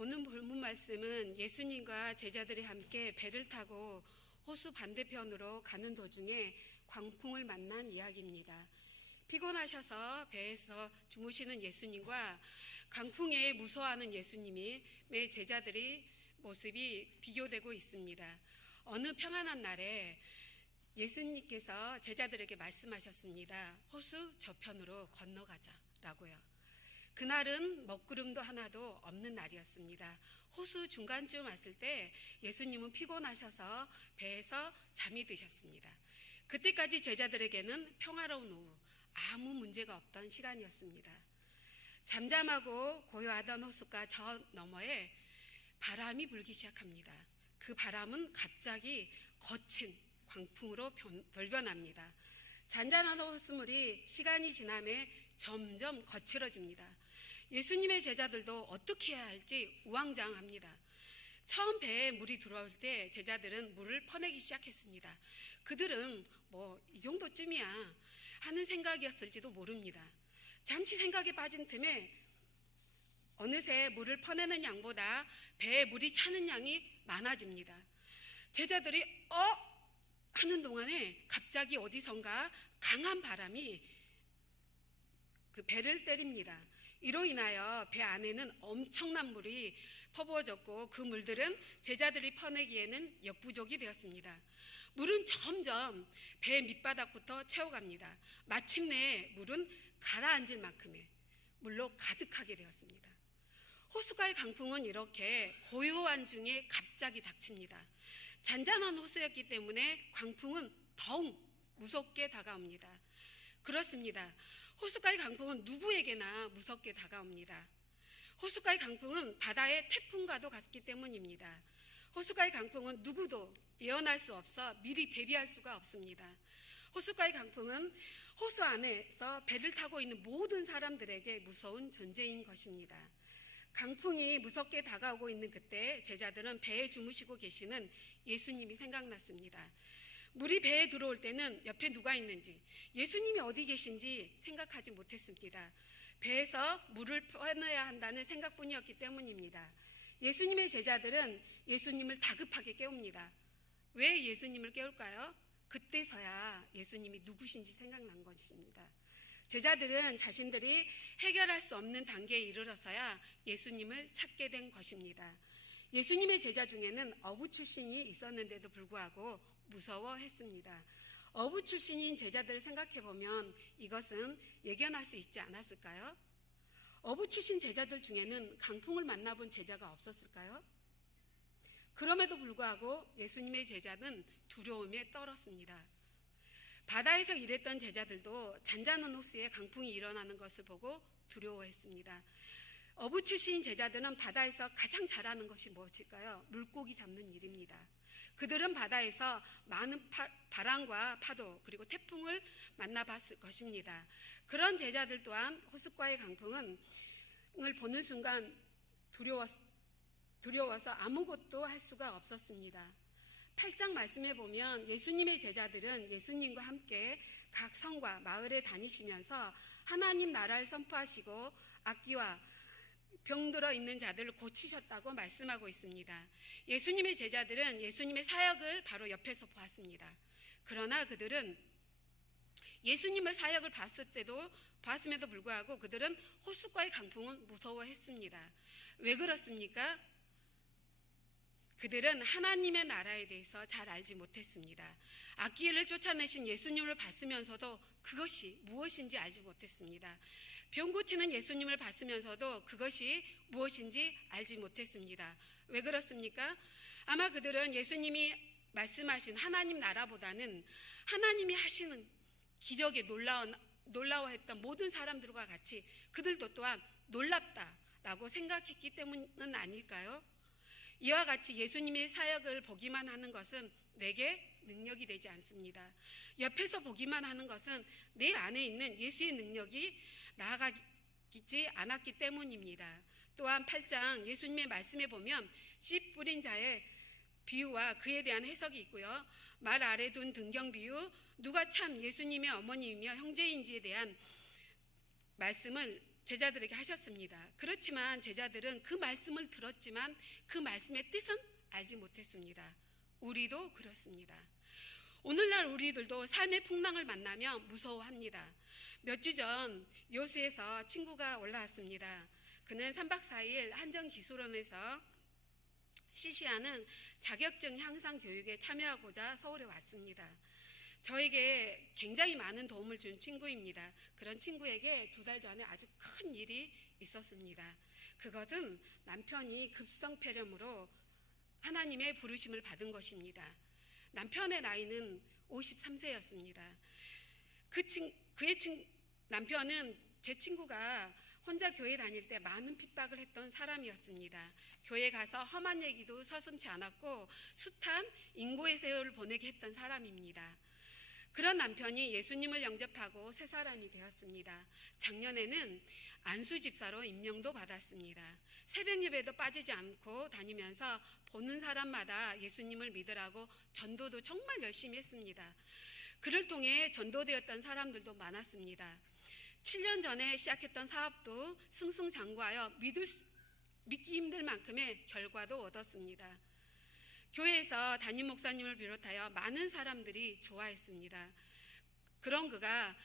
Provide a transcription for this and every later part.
오늘 본문 말씀은 예수님과 제자들이 함께 배를 타고 호수 반대편으로 가는 도중에 광풍을 만난 이야기입니다. 피곤하셔서 배에서 주무시는 예수님과 강풍에 무서워하는 예수님의 제자들의 모습이 비교되고 있습니다. 어느 평안한 날에 예수님께서 제자들에게 말씀하셨습니다. 호수 저편으로 건너가자라고요. 그날은 먹구름도 하나도 없는 날이었습니다. 호수 중간쯤 왔을 때 예수님은 피곤하셔서 배에서 잠이 드셨습니다. 그때까지 제자들에게는 평화로운 오후, 아무 문제가 없던 시간이었습니다. 잠잠하고 고요하던 호숫가 저 너머에 바람이 불기 시작합니다. 그 바람은 갑자기 거친 광풍으로 돌변합니다. 잔잔한 호수물이 시간이 지남에 점점 거칠어집니다. 예수님의 제자들도 어떻게 해야 할지 우왕좌왕합니다. 처음 배에 물이 들어올 때 제자들은 물을 퍼내기 시작했습니다. 그들은 이 정도쯤이야 하는 생각이었을지도 모릅니다. 잠시 생각에 빠진 틈에 어느새 물을 퍼내는 양보다 배에 물이 차는 양이 많아집니다. 제자들이 하는 동안에 갑자기 어디선가 강한 바람이 그 배를 때립니다. 이로 인하여 배 안에는 엄청난 물이 퍼부어졌고 그 물들은 제자들이 퍼내기에는 역부족이 되었습니다. 물은 점점 배 밑바닥부터 채워갑니다. 마침내 물은 가라앉을 만큼의 물로 가득하게 되었습니다. 호수가의 강풍은 이렇게 고요한 중에 갑자기 닥칩니다. 잔잔한 호수였기 때문에 광풍은 더욱 무섭게 다가옵니다. 그렇습니다. 호숫가의 강풍은 누구에게나 무섭게 다가옵니다. 호숫가의 강풍은 바다의 태풍과도 같기 때문입니다. 호숫가의 강풍은 누구도 예언할 수 없어 미리 대비할 수가 없습니다. 호숫가의 강풍은 호수 안에서 배를 타고 있는 모든 사람들에게 무서운 존재인 것입니다. 강풍이 무섭게 다가오고 있는 그때 제자들은 배에 주무시고 계시는 예수님이 생각났습니다. 물이 배에 들어올 때는 옆에 누가 있는지, 예수님이 어디 계신지 생각하지 못했습니다. 배에서 물을 퍼내야 한다는 생각뿐이었기 때문입니다. 예수님의 제자들은 예수님을 다급하게 깨웁니다. 왜 예수님을 깨울까요? 그때서야 예수님이 누구신지 생각난 것입니다. 제자들은 자신들이 해결할 수 없는 단계에 이르러서야 예수님을 찾게 된 것입니다. 예수님의 제자 중에는 어부 출신이 있었는데도 불구하고 무서워했습니다. 어부 출신인 제자들을 생각해보면 이것은 예견할 수 있지 않았을까요? 어부 출신 제자들 중에는 강풍을 만나본 제자가 없었을까요? 그럼에도 불구하고 예수님의 제자는 두려움에 떨었습니다. 바다에서 일했던 제자들도 잔잔한 호수에 강풍이 일어나는 것을 보고 두려워했습니다. 어부 출신 제자들은 바다에서 가장 잘하는 것이 무엇일까요? 물고기 잡는 일입니다. 그들은 바다에서 많은 바람과 파도 그리고 태풍을 만나봤을 것입니다. 그런 제자들 또한 호숫가의 강풍을 보는 순간 두려워서 아무것도 할 수가 없었습니다. 8장 말씀에 보면 예수님의 제자들은 예수님과 함께 각 성과 마을에 다니시면서 하나님 나라를 선포하시고 악귀와 병들어 있는 자들을 고치셨다고 말씀하고 있습니다. 예수님의 제자들은 예수님의 사역을 바로 옆에서 보았습니다. 그러나 그들은 예수님의 사역을 봤음에도 불구하고 그들은 호숫가의 강풍은 무서워했습니다. 왜 그렇습니까? 그들은 하나님의 나라에 대해서 잘 알지 못했습니다. 악귀를 쫓아내신 예수님을 봤으면서도 그것이 무엇인지 알지 못했습니다. 병 고치는 예수님을 봤으면서도 그것이 무엇인지 알지 못했습니다. 왜 그렇습니까? 아마 그들은 예수님이 말씀하신 하나님 나라보다는 하나님이 하시는 기적에 놀라워했던 모든 사람들과 같이 그들도 또한 놀랍다라고 생각했기 때문은 아닐까요? 이와 같이 예수님의 사역을 보기만 하는 것은 내게 능력이 되지 않습니다. 옆에서 보기만 하는 것은 내 안에 있는 예수의 능력이 나아가지 않았기 때문입니다. 또한 8장 예수님의 말씀에 보면 씨 뿌린 자의 비유와 그에 대한 해석이 있고요. 말 아래 둔 등경 비유, 누가 참 예수님의 어머님이며 형제인지에 대한 말씀을 제자들에게 하셨습니다. 그렇지만 제자들은 그 말씀을 들었지만 그 말씀의 뜻은 알지 못했습니다. 우리도 그렇습니다. 오늘날 우리들도 삶의 풍랑을 만나면 무서워합니다. 몇 주 전 여수에서 친구가 올라왔습니다. 그는 3박 4일 한정기술원에서 실시하는 자격증 향상 교육에 참여하고자 서울에 왔습니다. 저에게 굉장히 많은 도움을 준 친구입니다. 그런 친구에게 2달 전에 아주 큰 일이 있었습니다. 그것은 남편이 급성폐렴으로 하나님의 부르심을 받은 것입니다. 남편의 나이는 53세였습니다. 남편은 제 친구가 혼자 교회 다닐 때 많은 핍박을 했던 사람이었습니다. 교회 가서 험한 얘기도 서슴지 않았고 숱한 인고의 세월을 보내게 했던 사람입니다. 그런 남편이 예수님을 영접하고 새 사람이 되었습니다. 작년에는 안수 집사로 임명도 받았습니다. 새벽 예배도 빠지지 않고 다니면서 보는 사람마다 예수님을 믿으라고 전도도 정말 열심히 했습니다. 그를 통해 전도되었던 사람들도 많았습니다. 7년 전에 시작했던 사업도 승승장구하여 믿기 힘들 만큼의 결과도 얻었습니다. 교회에서 담임 목사님을 비롯하여 많은 사람들이 좋아했습니다. 그런 그가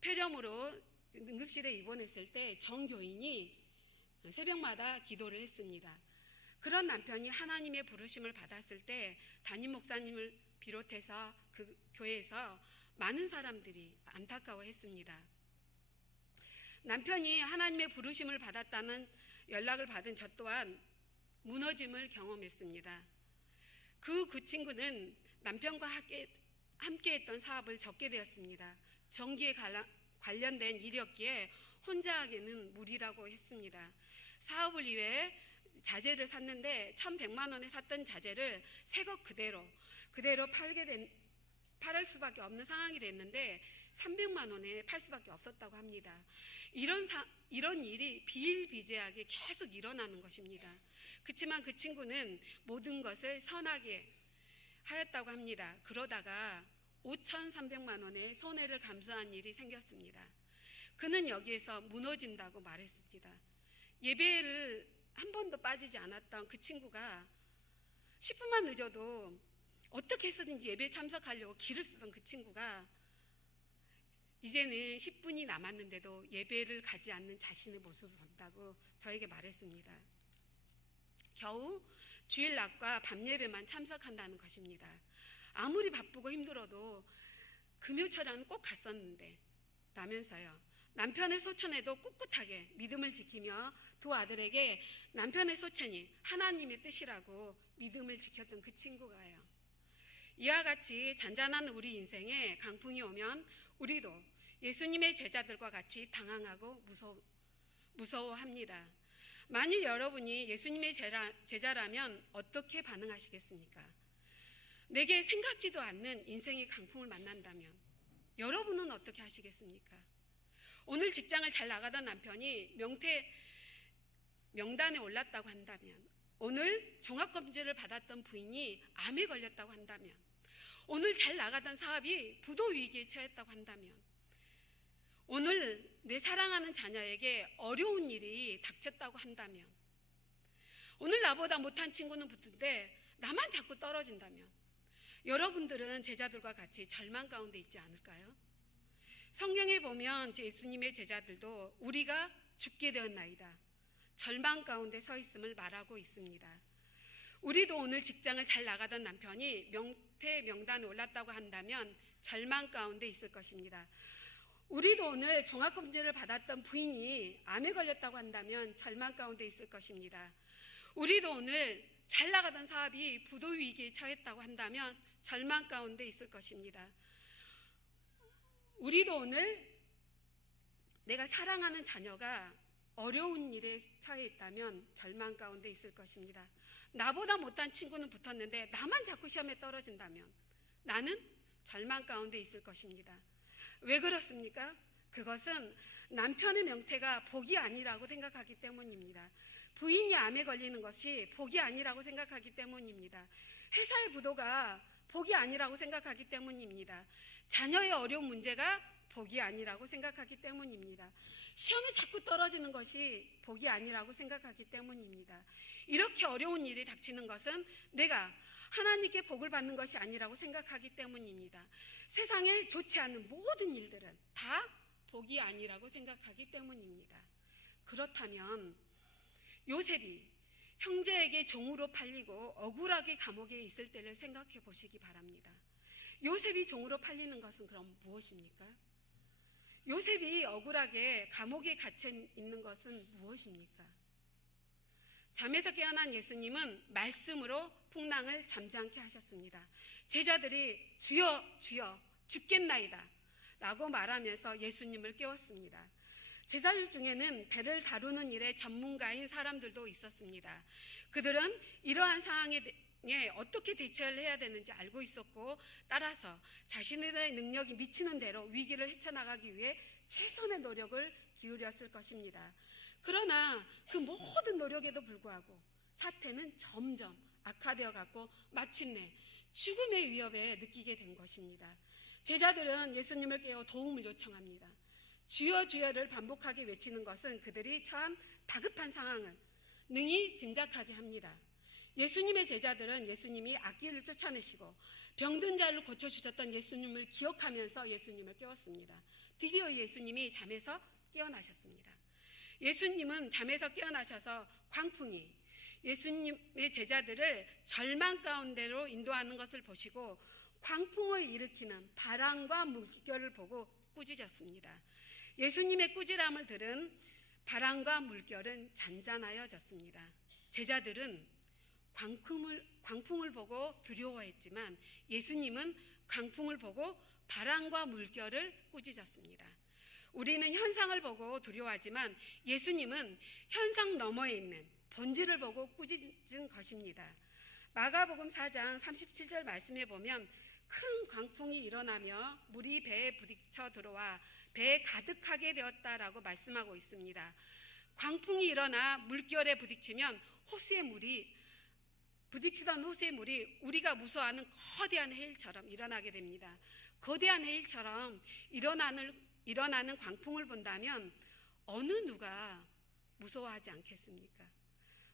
폐렴으로 응급실에 입원했을 때 정교인이 새벽마다 기도를 했습니다. 그런 남편이 하나님의 부르심을 받았을 때 담임 목사님을 비롯해서 그 교회에서 많은 사람들이 안타까워했습니다. 남편이 하나님의 부르심을 받았다는 연락을 받은 저 또한 무너짐을 경험했습니다. 그 친구는 남편과 함께 했던 사업을 접게 되었습니다. 전기에 관련된 일이었기에 혼자 하기는 무리라고 했습니다. 사업을 위해 자재를 샀는데 1,100만 원에 샀던 자재를 새것 그대로 팔을 수밖에 없는 상황이 됐는데 300만 원에 팔 수밖에 없었다고 합니다. 이런 일이 비일비재하게 계속 일어나는 것입니다. 그렇지만 그 친구는 모든 것을 선하게 하였다고 합니다. 그러다가 5,300만 원의 손해를 감수한 일이 생겼습니다. 그는 여기에서 무너진다고 말했습니다. 예배를 한 번도 빠지지 않았던 그 친구가 10분만 늦어도 어떻게 해서든지 예배에 참석하려고 기를 쓰던 그 친구가 이제는 10분이 남았는데도 예배를 가지 않는 자신의 모습을 본다고 저에게 말했습니다. 겨우 주일 낮과 밤 예배만 참석한다는 것입니다. 아무리 바쁘고 힘들어도 금요철에는 꼭 갔었는데 라면서요. 남편의 소천에도 꿋꿋하게 믿음을 지키며 두 아들에게 남편의 소천이 하나님의 뜻이라고 믿음을 지켰던 그 친구가요. 이와 같이 잔잔한 우리 인생에 강풍이 오면 우리도 예수님의 제자들과 같이 당황하고 무서워합니다. 만일 여러분이 예수님의 제자라면 어떻게 반응하시겠습니까? 내게 생각지도 않는 인생의 강풍을 만난다면 여러분은 어떻게 하시겠습니까? 오늘 직장을 잘 나가던 남편이 명단에 올랐다고 한다면, 오늘 종합검진을 받았던 부인이 암에 걸렸다고 한다면, 오늘 잘 나가던 사업이 부도 위기에 처했다고 한다면, 오늘 내 사랑하는 자녀에게 어려운 일이 닥쳤다고 한다면, 오늘 나보다 못한 친구는 붙은데 나만 자꾸 떨어진다면 여러분들은 제자들과 같이 절망 가운데 있지 않을까요? 성경에 보면 예수님의 제자들도 우리가 죽게 되었나이다, 절망 가운데 서 있음을 말하고 있습니다. 우리도 오늘 직장을 잘 나가던 남편이 명단에 올랐다고 한다면 절망 가운데 있을 것입니다. 우리도 오늘 종합검진을 받았던 부인이 암에 걸렸다고 한다면 절망 가운데 있을 것입니다. 우리도 오늘 잘 나가던 사업이 부도 위기에 처했다고 한다면 절망 가운데 있을 것입니다. 우리도 오늘 내가 사랑하는 자녀가 어려운 일에 처해 있다면 절망 가운데 있을 것입니다. 나보다 못한 친구는 붙었는데 나만 자꾸 시험에 떨어진다면 나는 절망 가운데 있을 것입니다. 왜 그렇습니까? 그것은 남편의 명태가 복이 아니라고 생각하기 때문입니다. 부인이 암에 걸리는 것이 복이 아니라고 생각하기 때문입니다. 회사의 부도가 복이 아니라고 생각하기 때문입니다. 자녀의 어려운 문제가 복이 아니라고 생각하기 때문입니다. 시험에 자꾸 떨어지는 것이 복이 아니라고 생각하기 때문입니다. 이렇게 어려운 일이 닥치는 것은 내가 하나님께 복을 받는 것이 아니라고 생각하기 때문입니다. 세상에 좋지 않은 모든 일들은 다 복이 아니라고 생각하기 때문입니다. 그렇다면 요셉이 형제에게 종으로 팔리고 억울하게 감옥에 있을 때를 생각해 보시기 바랍니다. 요셉이 종으로 팔리는 것은 그럼 무엇입니까? 요셉이 억울하게 감옥에 갇혀 있는 것은 무엇입니까? 잠에서 깨어난 예수님은 말씀으로 풍랑을 잠잠케 하셨습니다. 제자들이 주여 주여 죽겠나이다 라고 말하면서 예수님을 깨웠습니다. 제자들 중에는 배를 다루는 일에 전문가인 사람들도 있었습니다. 그들은 이러한 상황에 어떻게 대처를 해야 되는지 알고 있었고, 따라서 자신들의 능력이 미치는 대로 위기를 헤쳐나가기 위해 최선의 노력을 기울였을 것입니다. 그러나 그 모든 노력에도 불구하고 사태는 점점 악화되어 갔고 마침내 죽음의 위협에 느끼게 된 것입니다. 제자들은 예수님을 깨워 도움을 요청합니다. 주여 주여를 반복하게 외치는 것은 그들이 처한 다급한 상황을 능히 짐작하게 합니다. 예수님의 제자들은 예수님이 악귀를 쫓아내시고 병든 자를 고쳐주셨던 예수님을 기억하면서 예수님을 깨웠습니다. 드디어 예수님이 잠에서 깨어나셨습니다. 예수님은 잠에서 깨어나셔서 광풍이 예수님의 제자들을 절망 가운데로 인도하는 것을 보시고 광풍을 일으키는 바람과 물결을 보고 꾸짖었습니다. 예수님의 꾸지람을 들은 바람과 물결은 잔잔하여졌습니다. 제자들은 광풍을 보고 두려워했지만 예수님은 광풍을 보고 바람과 물결을 꾸짖었습니다. 우리는 현상을 보고 두려워하지만 예수님은 현상 너머에 있는 본질을 보고 꾸짖은 것입니다. 마가복음 4장 37절 말씀에 보면 큰 광풍이 일어나며 물이 배에 부딪혀 들어와 배에 가득하게 되었다라고 말씀하고 있습니다. 광풍이 일어나 물결에 부딪히면 부딪히던 호수의 물이 우리가 무서워하는 거대한 해일처럼 일어나게 됩니다. 거대한 해일처럼 일어나는 광풍을 본다면 어느 누가 무서워하지 않겠습니까?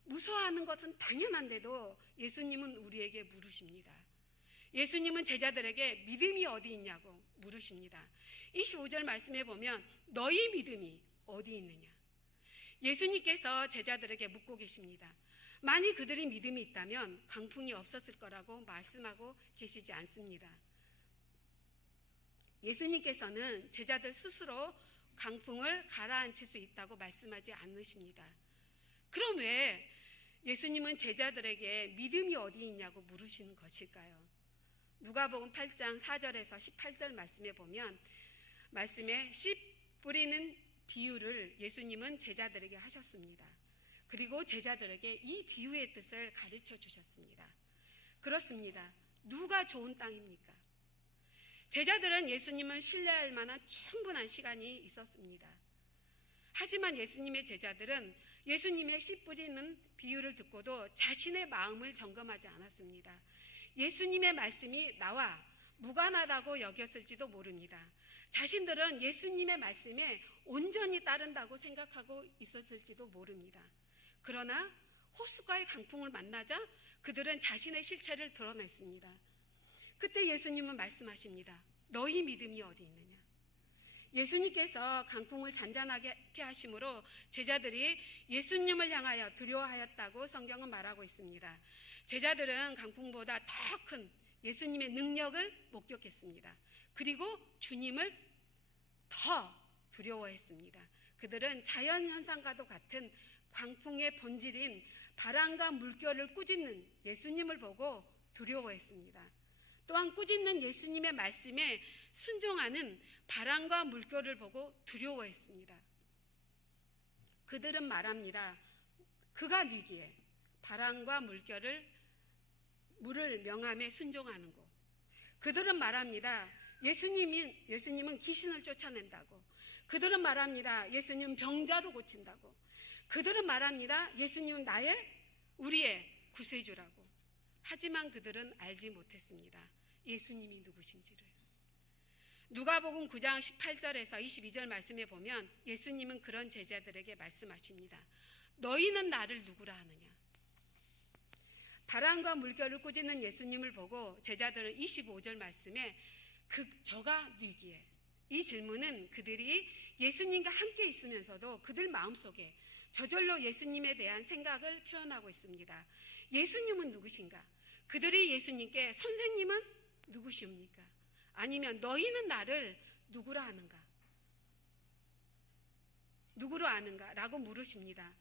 무서워하는 것은 당연한데도 예수님은 우리에게 물으십니다. 예수님은 제자들에게 믿음이 어디 있냐고 물으십니다. 25절 말씀에 보면 너희 믿음이 어디 있느냐? 예수님께서 제자들에게 묻고 계십니다. 만일 그들이 믿음이 있다면 광풍이 없었을 거라고 말씀하고 계시지 않습니다. 예수님께서는 제자들 스스로 광풍을 가라앉힐 수 있다고 말씀하지 않으십니다. 그럼 왜 예수님은 제자들에게 믿음이 어디 있냐고 물으시는 것일까요? 누가복음 8장 4절에서 18절 말씀에 보면 말씀에 씨 뿌리는 비유를 예수님은 제자들에게 하셨습니다. 그리고 제자들에게 이 비유의 뜻을 가르쳐 주셨습니다. 그렇습니다. 누가 좋은 땅입니까? 제자들은 예수님을 신뢰할 만한 충분한 시간이 있었습니다. 하지만 예수님의 제자들은 예수님의 씨 뿌리는 비유를 듣고도 자신의 마음을 점검하지 않았습니다. 예수님의 말씀이 나와 무관하다고 여겼을지도 모릅니다. 자신들은 예수님의 말씀에 온전히 따른다고 생각하고 있었을지도 모릅니다. 그러나 호수가의 강풍을 만나자 그들은 자신의 실체를 드러냈습니다. 그때 예수님은 말씀하십니다. 너희 믿음이 어디 있느냐? 예수님께서 강풍을 잔잔하게 하심으로 제자들이 예수님을 향하여 두려워하였다고 성경은 말하고 있습니다. 제자들은 강풍보다 더 큰 예수님의 능력을 목격했습니다. 그리고 주님을 더 두려워했습니다. 그들은 자연현상과도 같은 광풍의 본질인 바람과 물결을 꾸짖는 예수님을 보고 두려워했습니다. 또한 꾸짖는 예수님의 말씀에 순종하는 바람과 물결을 보고 두려워했습니다. 그들은 말합니다. 그가 위기에 바람과 물을 명함에 순종하는 것. 그들은 말합니다. 예수님은 귀신을 쫓아낸다고. 그들은 말합니다. 예수님은 병자도 고친다고. 그들은 말합니다. 예수님은 우리의 구세주라고. 하지만 그들은 알지 못했습니다. 예수님이 누구신지를. 누가복음 9장 18절에서 22절 말씀에 보면 예수님은 그런 제자들에게 말씀하십니다. 너희는 나를 누구라 하느냐? 바람과 물결을 꾸짖는 예수님을 보고 제자들은 25절 말씀에 저가 누구기에? 이 질문은 그들이 예수님과 함께 있으면서도 그들 마음속에 저절로 예수님에 대한 생각을 표현하고 있습니다. 예수님은 누구신가? 그들이 예수님께 선생님은 누구시옵니까? 아니면 너희는 나를 누구라 하는가? 누구로 아는가? 라고 물으십니다.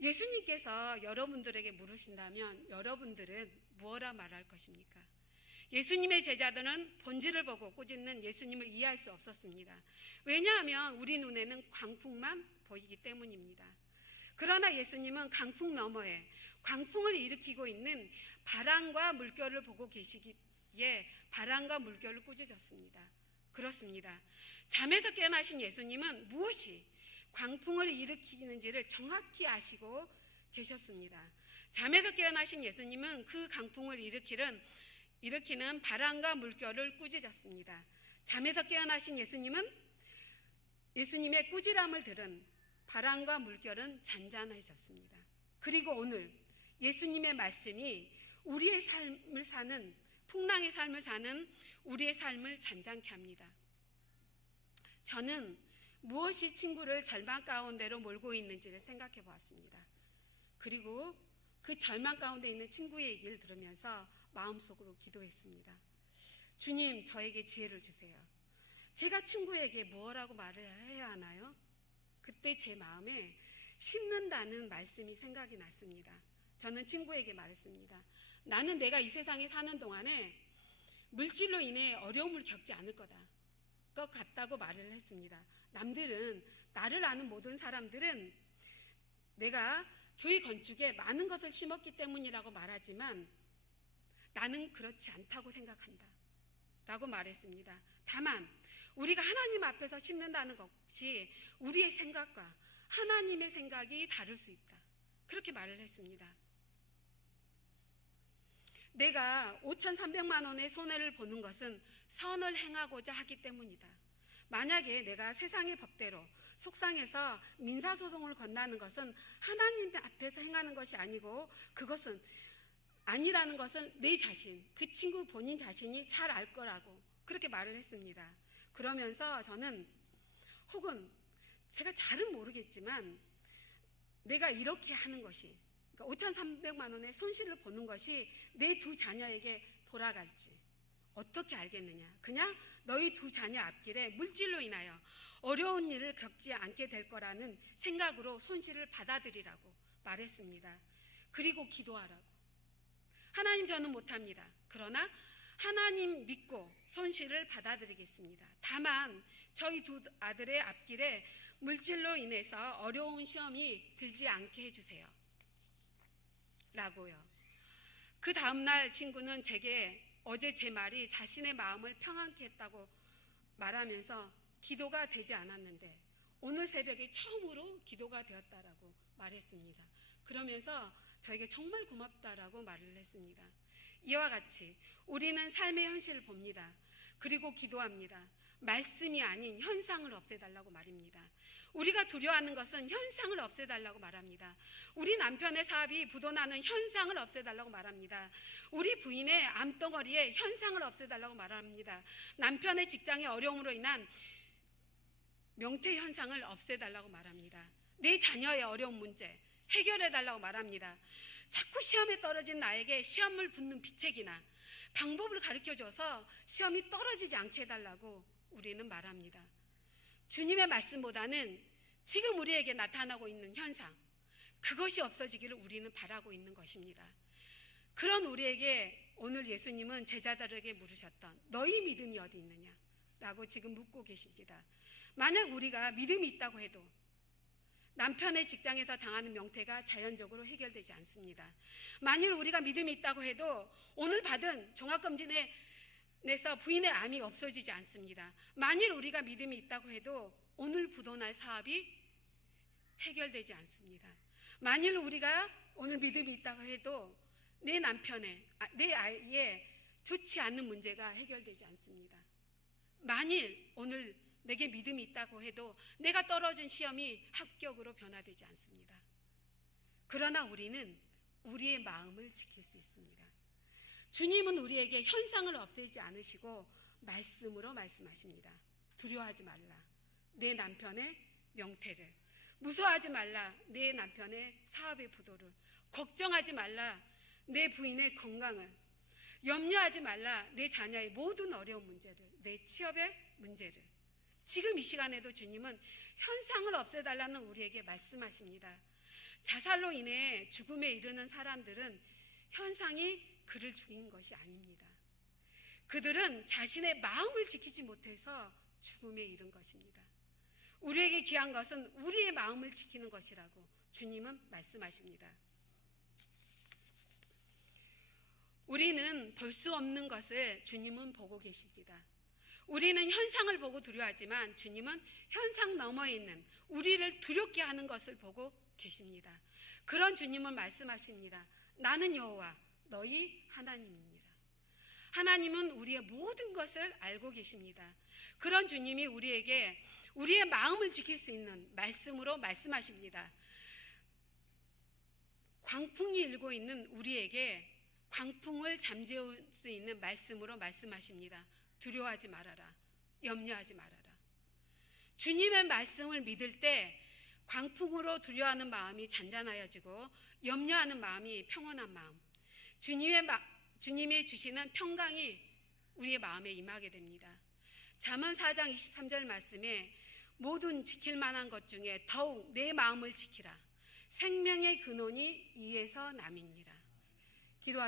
예수님께서 여러분들에게 물으신다면 여러분들은 무엇라 말할 것입니까? 예수님의 제자들은 본질을 보고 꾸짖는 예수님을 이해할 수 없었습니다. 왜냐하면 우리 눈에는 광풍만 보이기 때문입니다. 그러나 예수님은 강풍 너머에 광풍을 일으키고 있는 바람과 물결을 보고 계시기에 바람과 물결을 꾸짖었습니다. 그렇습니다. 잠에서 깨어나신 예수님은 무엇이 광풍을 일으키는지를 정확히 아시고 계셨습니다. 잠에서 깨어나신 예수님은 그 강풍을 일으키는 바람과 물결을 꾸짖었습니다. 잠에서 깨어나신 예수님의 꾸지람을 들은 바람과 물결은 잔잔해졌습니다. 그리고 오늘 예수님의 말씀이 우리의 삶을 사는 풍랑의 삶을 사는 우리의 삶을 잔잔케 합니다. 저는 무엇이 친구를 절망 가운데로 몰고 있는지를 생각해 보았습니다. 그리고 그 절망 가운데 있는 친구의 얘기를 들으면서 마음속으로 기도했습니다. 주님, 저에게 지혜를 주세요. 제가 친구에게 무엇라고 말을 해야 하나요? 그때 제 마음에 심는다는 말씀이 생각이 났습니다. 저는 친구에게 말했습니다. 나는 내가 이 세상에 사는 동안에 물질로 인해 어려움을 겪지 않을 것 같다고 말을 했습니다. 남들은, 나를 아는 모든 사람들은 내가 교회 건축에 많은 것을 심었기 때문이라고 말하지만 나는 그렇지 않다고 생각한다 라고 말했습니다. 다만 우리가 하나님 앞에서 심는다는 것이 우리의 생각과 하나님의 생각이 다를 수 있다, 그렇게 말을 했습니다. 내가 5,300만 원의 손해를 보는 것은 선을 행하고자 하기 때문이다. 만약에 내가 세상의 법대로 속상해서 민사소송을 건다는 것은 하나님 앞에서 행하는 것이 아니고 그것은 아니라는 것을 내 자신, 그 친구 본인 자신이 잘 알 거라고 그렇게 말을 했습니다. 그러면서 저는 혹은 제가 잘은 모르겠지만 내가 이렇게 하는 것이, 그러니까 5,300만 원의 손실을 보는 것이 내 두 자녀에게 돌아갈지 어떻게 알겠느냐. 그냥 너희 두 자녀 앞길에 물질로 인하여 어려운 일을 겪지 않게 될 거라는 생각으로 손실을 받아들이라고 말했습니다. 그리고 기도하라고. 하나님, 저는 못합니다. 그러나 하나님 믿고 손실을 받아들이겠습니다. 다만 저희 두 아들의 앞길에 물질로 인해서 어려운 시험이 들지 않게 해주세요 라고요. 그 다음날 친구는 제게 어제 제 말이 자신의 마음을 평안케 했다고 말하면서 기도가 되지 않았는데 오늘 새벽에 처음으로 기도가 되었다라고 말했습니다. 그러면서 저에게 정말 고맙다라고 말을 했습니다. 이와 같이 우리는 삶의 현실을 봅니다. 그리고 기도합니다. 말씀이 아닌 현상을 없애달라고 말입니다. 우리가 두려워하는 것은 현상을 없애달라고 말합니다. 우리 남편의 사업이 부도나는 현상을 없애달라고 말합니다. 우리 부인의 암덩어리에 현상을 없애달라고 말합니다. 남편의 직장의 어려움으로 인한 명태 현상을 없애달라고 말합니다. 내 자녀의 어려운 문제 해결해달라고 말합니다. 자꾸 시험에 떨어진 나에게 시험을 붙는 비책이나 방법을 가르쳐줘서 시험이 떨어지지 않게 해달라고 우리는 말합니다. 주님의 말씀보다는 지금 우리에게 나타나고 있는 현상, 그것이 없어지기를 우리는 바라고 있는 것입니다. 그런 우리에게 오늘 예수님은 제자들에게 물으셨던 너희 믿음이 어디 있느냐 라고 지금 묻고 계십니다. 만약 우리가 믿음이 있다고 해도 남편의 직장에서 당하는 명태가 자연적으로 해결되지 않습니다. 만일 우리가 믿음이 있다고 해도 오늘 받은 종합검진에서 부인의 암이 없어지지 않습니다. 만일 우리가 믿음이 있다고 해도 오늘 부도날 사업이 해결되지 않습니다. 만일 우리가 오늘 믿음이 있다고 해도 내 남편의, 내 아이의 좋지 않는 문제가 해결되지 않습니다. 만일 오늘 내게 믿음이 있다고 해도 내가 떨어진 시험이 합격으로 변화되지 않습니다. 그러나 우리는 우리의 마음을 지킬 수 있습니다. 주님은 우리에게 현상을 없애지 않으시고 말씀으로 말씀하십니다. 두려워하지 말라. 내 남편의 명태를. 무서워하지 말라. 내 남편의 사업의 부도를. 걱정하지 말라. 내 부인의 건강을. 염려하지 말라. 내 자녀의 모든 어려운 문제를. 내 취업의 문제를. 지금 이 시간에도 주님은 현상을 없애달라는 우리에게 말씀하십니다. 자살로 인해 죽음에 이르는 사람들은 현상이 그를 죽인 것이 아닙니다. 그들은 자신의 마음을 지키지 못해서 죽음에 이른 것입니다. 우리에게 귀한 것은 우리의 마음을 지키는 것이라고 주님은 말씀하십니다. 우리는 볼 수 없는 것을 주님은 보고 계십니다. 우리는 현상을 보고 두려워하지만 주님은 현상 너머에 있는 우리를 두렵게 하는 것을 보고 계십니다. 그런 주님은 말씀하십니다. 나는 여호와 너희 하나님입니다. 하나님은 우리의 모든 것을 알고 계십니다. 그런 주님이 우리에게 우리의 마음을 지킬 수 있는 말씀으로 말씀하십니다. 광풍이 일고 있는 우리에게 광풍을 잠재울 수 있는 말씀으로 말씀하십니다. 두려워하지 말아라. 염려하지 말아라. 주님의 말씀을 믿을 때 광풍으로 두려워하는 마음이 잔잔하여지고 염려하는 마음이 평온한 마음, 주님이 주시는 평강이 우리의 마음에 임하게 됩니다. 잠언 4장 23절 말씀에 모든 지킬 만한 것 중에 더욱 내 마음을 지키라. 생명의 근원이 이에서 남이니라. 기도하겠습니다.